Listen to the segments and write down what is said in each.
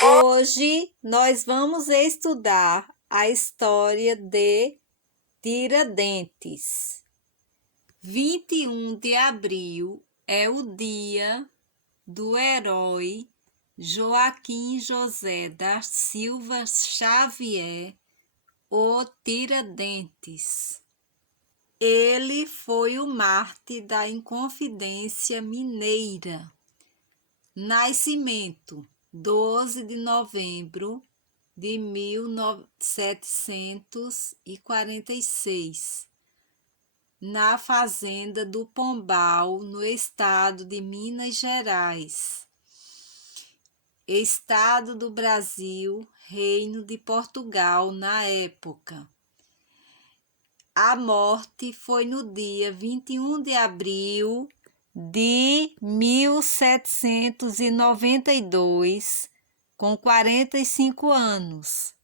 Hoje nós vamos estudar a história de Tiradentes. 21 de abril é o dia do herói Joaquim José da Silva Xavier, o Tiradentes. Ele foi o mártir da Inconfidência Mineira. Nascimento: 12 de novembro de 1746, na fazenda do Pombal, no estado de Minas Gerais, estado do Brasil, Reino de Portugal na época. A morte foi no dia 21 de abril de 1792, com 45 anos,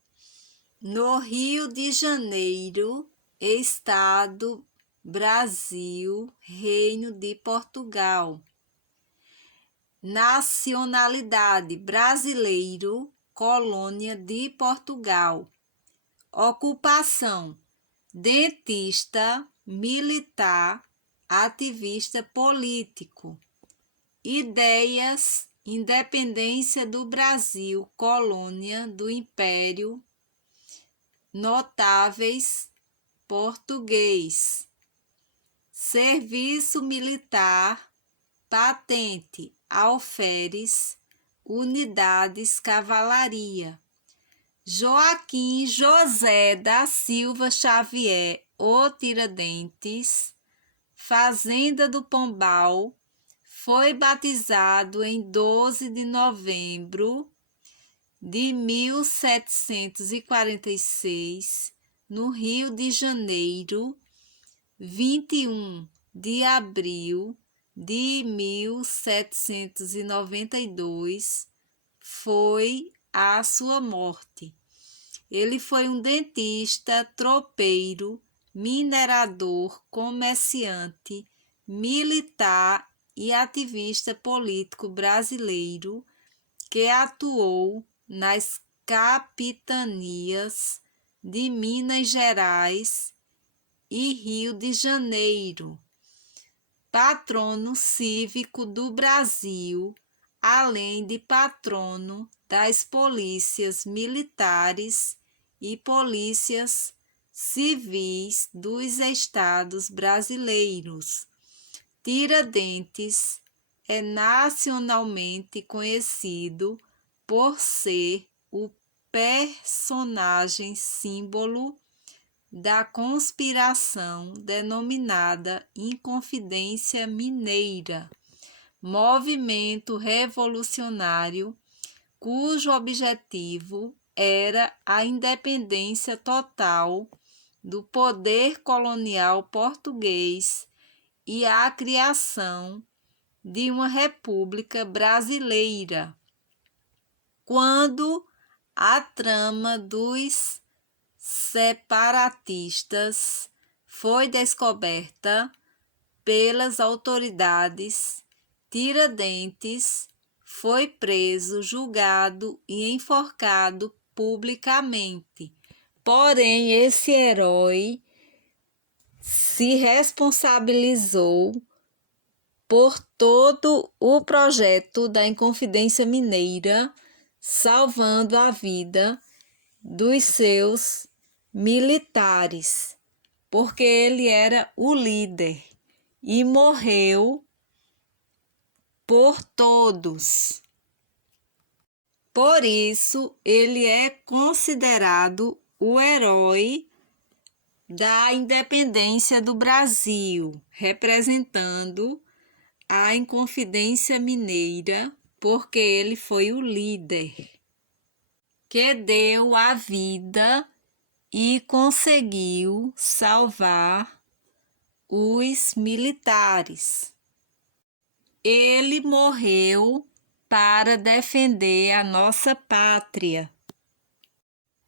no Rio de Janeiro, estado Brasil, Reino de Portugal. Nacionalidade: brasileiro, colônia de Portugal. Ocupação: dentista, militar, ativista político. Ideias: independência do Brasil, colônia do Império. Notáveis: português. Serviço militar, patente, alferes, unidades, cavalaria. Joaquim José da Silva Xavier, o Tiradentes, fazenda do Pombal, foi batizado em 12 de novembro de 1746, no Rio de Janeiro. 21 de abril de 1792 foi a sua morte. Ele foi um dentista, tropeiro, minerador, comerciante, militar e ativista político brasileiro que atuou nas capitanias de Minas Gerais e Rio de Janeiro. Patrono cívico do Brasil, além de patrono das polícias militares e polícias civis dos estados brasileiros. Tiradentes é nacionalmente conhecido por ser o personagem símbolo da conspiração denominada Inconfidência Mineira, movimento revolucionário cujo objetivo era a independência total do poder colonial português e a criação de uma república brasileira. Quando a trama dos separatistas foi descoberta pelas autoridades, Tiradentes foi preso, julgado e enforcado publicamente. Porém, esse herói se responsabilizou por todo o projeto da Inconfidência Mineira, salvando a vida dos seus militares, porque ele era o líder e morreu por todos. Por isso, ele é considerado o herói da independência do Brasil, representando a Inconfidência Mineira, porque ele foi o líder que deu a vida e conseguiu salvar os militares. Ele morreu para defender a nossa pátria.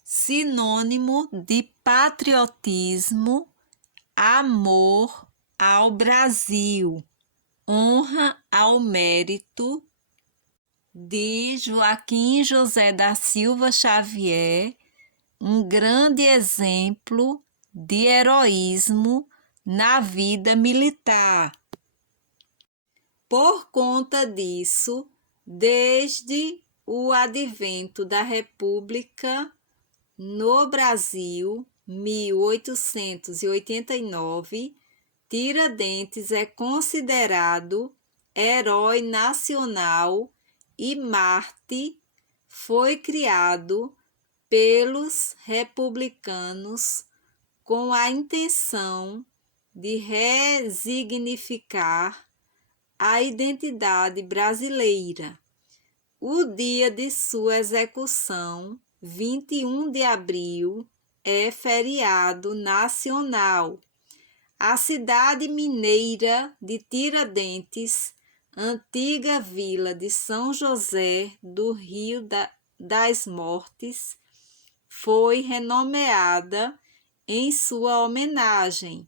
Sinônimo de patriotismo: amor ao Brasil, honra ao mérito, de Joaquim José da Silva Xavier, um grande exemplo de heroísmo na vida militar. Por conta disso, desde o advento da República no Brasil, 1889, Tiradentes é considerado herói nacional e Marte foi criado pelos republicanos com a intenção de resignificar a identidade brasileira. O dia de sua execução, 21 de abril, é feriado nacional. A cidade mineira de Tiradentes, antiga vila de São José do Rio das Mortes, foi renomeada em sua homenagem.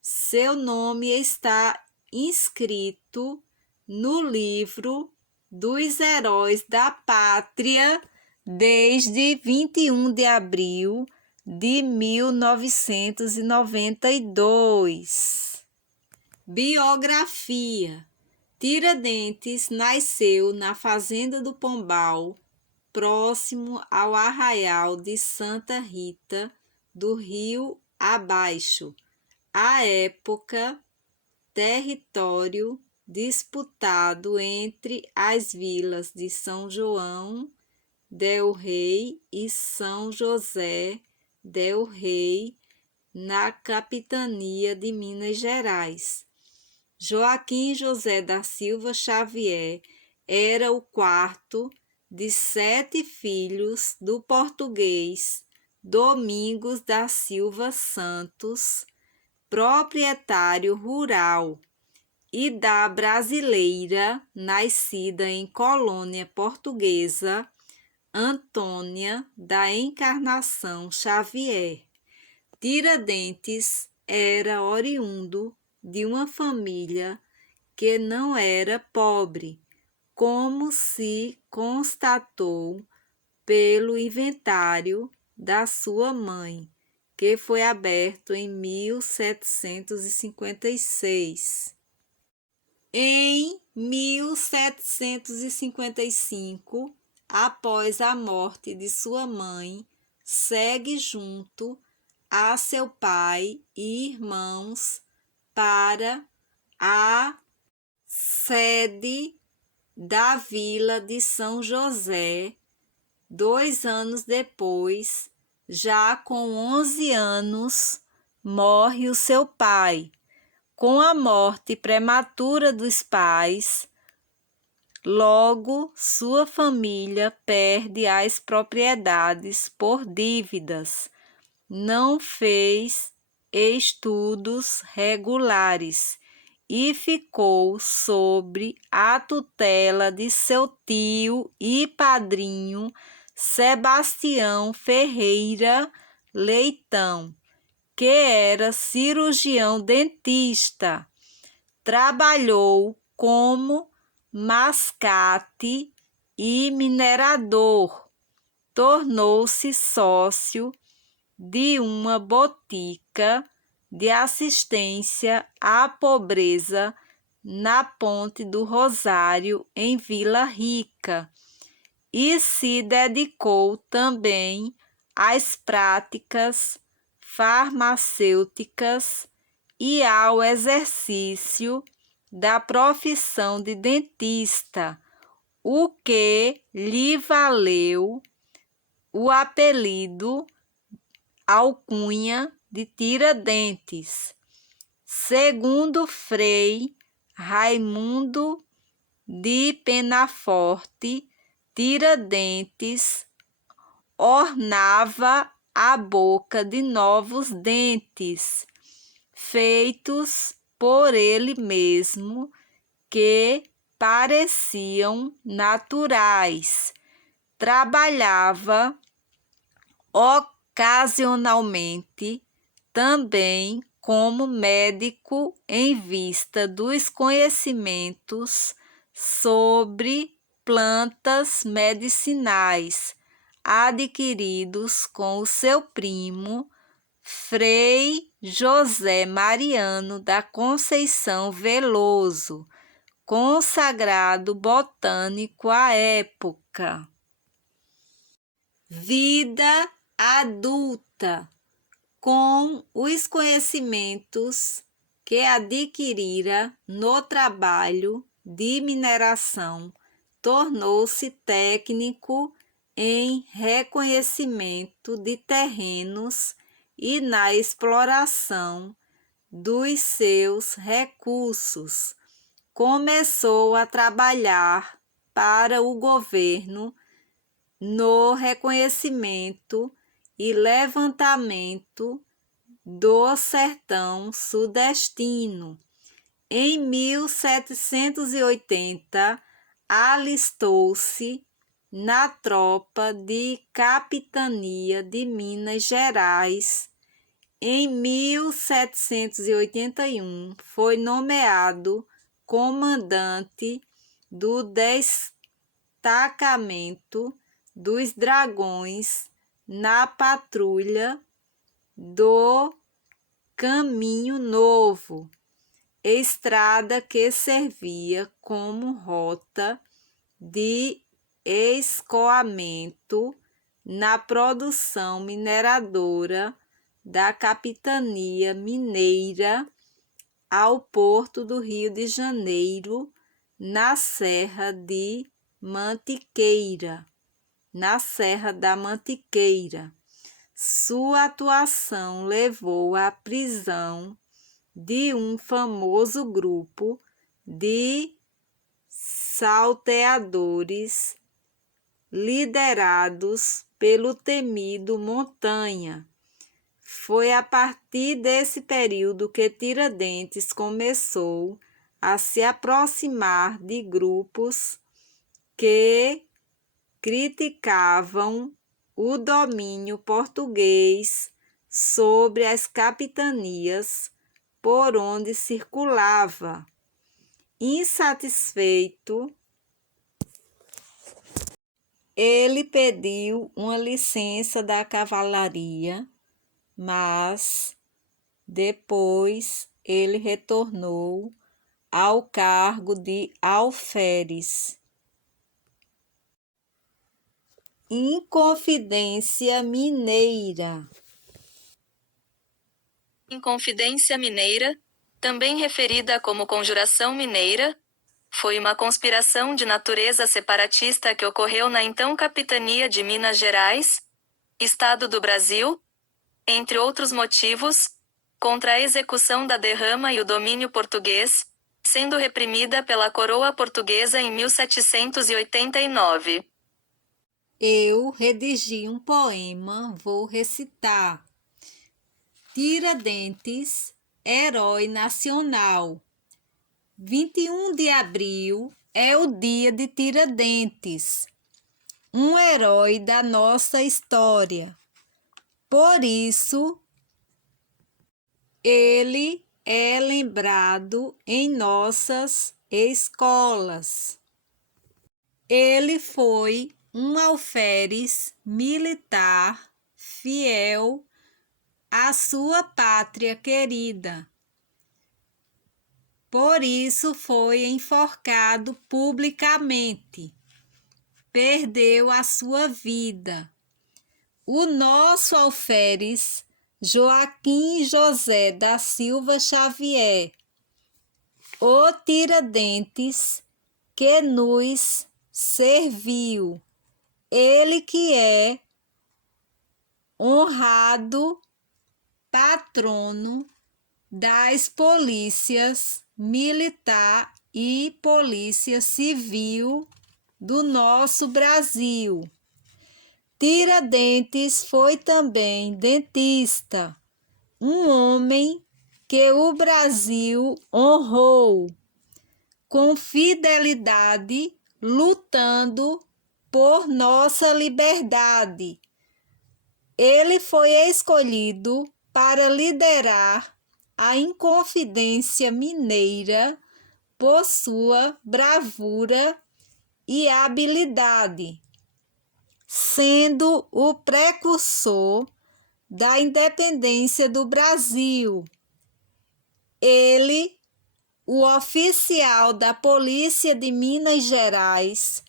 Seu nome está inscrito no livro dos Heróis da Pátria desde 21 de abril de 1992. Biografia: Tiradentes nasceu na Fazenda do Pombal, próximo ao Arraial de Santa Rita, do Rio Abaixo. À época, território disputado entre as vilas de São João del Rei e São José del Rei, na capitania de Minas Gerais. Joaquim José da Silva Xavier era o quarto de 7 filhos do português Domingos da Silva Santos, proprietário rural, e da brasileira, nascida em colônia portuguesa, Antônia da Encarnação Xavier. Tiradentes era oriundo de uma família que não era pobre, como se constatou pelo inventário da sua mãe, que foi aberto em 1756. Em 1755, após a morte de sua mãe, segue junto a seu pai e irmãos para a sede da vila de São José. 2 anos depois, já com 11 anos, morre o seu pai. Com a morte prematura dos pais, logo sua família perde as propriedades por dívidas. Não fez estudos regulares e ficou sob a tutela de seu tio e padrinho Sebastião Ferreira Leitão, que era cirurgião dentista. Trabalhou como mascate e minerador. Tornou-se sócio de uma botica de assistência à pobreza na Ponte do Rosário, em Vila Rica, e se dedicou também às práticas farmacêuticas e ao exercício da profissão de dentista, o que lhe valeu o apelido alcunha de Tiradentes. Segundo Frei Raimundo de Penaforte, Tiradentes ornava a boca de novos dentes, feitos por ele mesmo, que pareciam naturais. Trabalhava ocasionalmente também como médico em vista dos conhecimentos sobre plantas medicinais, adquiridos com o seu primo, Frei José Mariano da Conceição Veloso, consagrado botânico à época. Vida adulta. Com os conhecimentos que adquirira no trabalho de mineração, tornou-se técnico em reconhecimento de terrenos e na exploração dos seus recursos. Começou a trabalhar para o governo no reconhecimento e levantamento do sertão sudestino. Em 1780, alistou-se na tropa de capitania de Minas Gerais. Em 1781, foi nomeado comandante do destacamento dos Dragões na patrulha do Caminho Novo, estrada que servia como rota de escoamento na produção mineradora da Capitania Mineira ao Porto do Rio de Janeiro, na Serra da Mantiqueira. Sua atuação levou à prisão de um famoso grupo de salteadores liderados pelo temido Montanha. Foi a partir desse período que Tiradentes começou a se aproximar de grupos que criticavam o domínio português sobre as capitanias por onde circulava. Insatisfeito, ele pediu uma licença da cavalaria, mas depois ele retornou ao cargo de alferes. Inconfidência Mineira. Inconfidência Mineira, também referida como Conjuração Mineira, foi uma conspiração de natureza separatista que ocorreu na então Capitania de Minas Gerais, Estado do Brasil, entre outros motivos, contra a execução da derrama e o domínio português, sendo reprimida pela coroa portuguesa em 1789. Eu redigi um poema, vou recitar. Tiradentes, herói nacional. 21 de abril é o dia de Tiradentes, um herói da nossa história. Por isso, ele é lembrado em nossas escolas. Ele foi um alferes militar fiel à sua pátria querida. Por isso foi enforcado publicamente. Perdeu a sua vida. O nosso alferes Joaquim José da Silva Xavier, o Tiradentes que nos serviu, ele que é honrado patrono das polícias militar e polícia civil do nosso Brasil. Tiradentes foi também dentista, um homem que o Brasil honrou com fidelidade, lutando por nossa liberdade. Ele foi escolhido para liderar a Inconfidência Mineira por sua bravura e habilidade, sendo o precursor da independência do Brasil. Ele, o oficial da Polícia de Minas Gerais,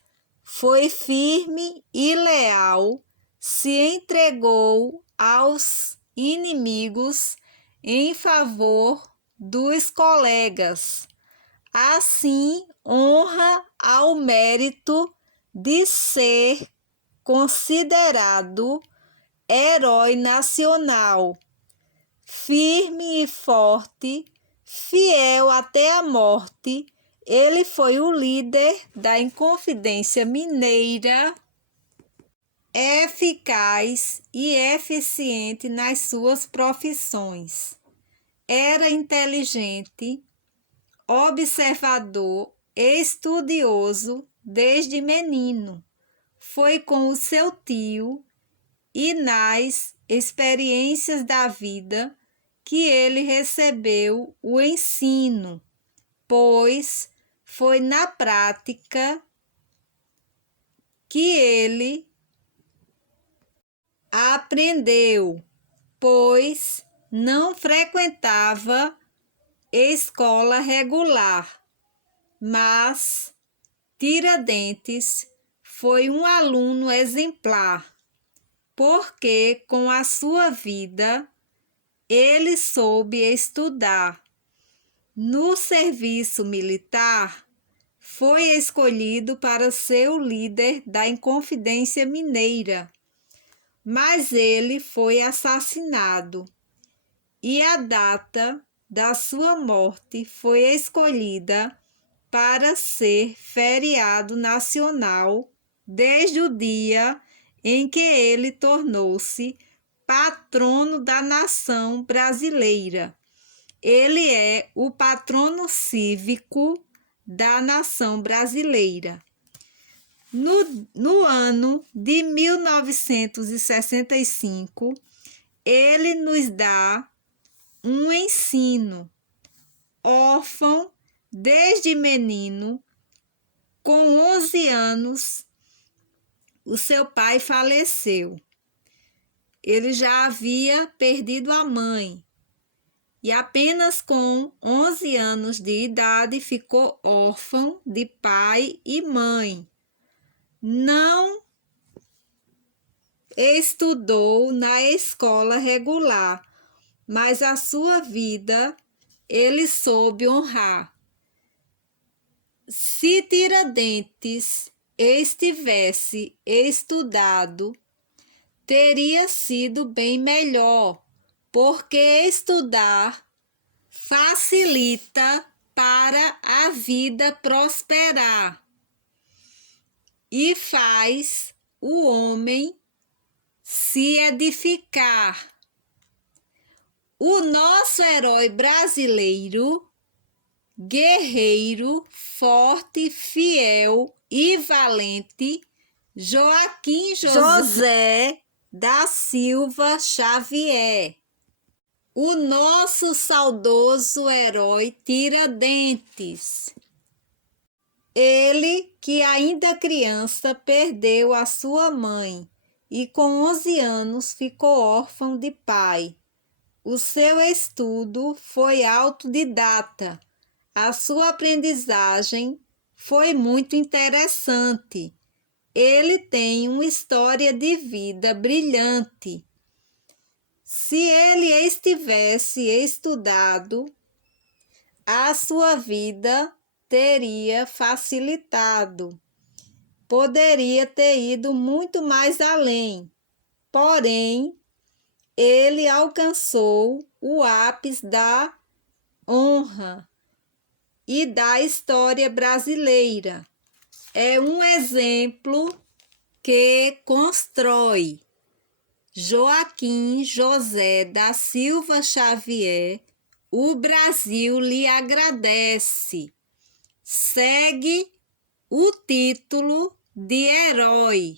foi firme e leal, se entregou aos inimigos em favor dos colegas. Assim, honra ao mérito de ser considerado herói nacional. Firme e forte, fiel até a morte, ele foi o líder da Inconfidência Mineira, eficaz e eficiente nas suas profissões. Era inteligente, observador, estudioso desde menino. Foi com o seu tio e nas experiências da vida que ele recebeu o ensino, pois foi na prática que ele aprendeu, pois não frequentava escola regular, mas Tiradentes foi um aluno exemplar, porque com a sua vida ele soube estudar. No serviço militar, foi escolhido para ser o líder da Inconfidência Mineira, mas ele foi assassinado e a data da sua morte foi escolhida para ser feriado nacional desde o dia em que ele tornou-se patrono da nação brasileira. Ele é o patrono cívico da nação brasileira. No ano de 1965, ele nos dá um ensino. Órfão desde menino, com 11 anos, o seu pai faleceu. Ele já havia perdido a mãe e apenas com 11 anos de idade ficou órfão de pai e mãe. Não estudou na escola regular, mas a sua vida ele soube honrar. Se Tiradentes estivesse estudado, teria sido bem melhor, porque estudar facilita para a vida prosperar e faz o homem se edificar. O nosso herói brasileiro, guerreiro, forte, fiel e valente, Joaquim José da Silva Xavier. O nosso saudoso herói Tiradentes. Ele que ainda criança perdeu a sua mãe e com 11 anos ficou órfão de pai. O seu estudo foi autodidata. A sua aprendizagem foi muito interessante. Ele tem uma história de vida brilhante. Se ele estivesse estudado, a sua vida teria facilitado. Poderia ter ido muito mais além. Porém, ele alcançou o ápice da honra e da história brasileira. É um exemplo que constrói. Joaquim José da Silva Xavier, o Brasil lhe agradece. Segue o título de herói.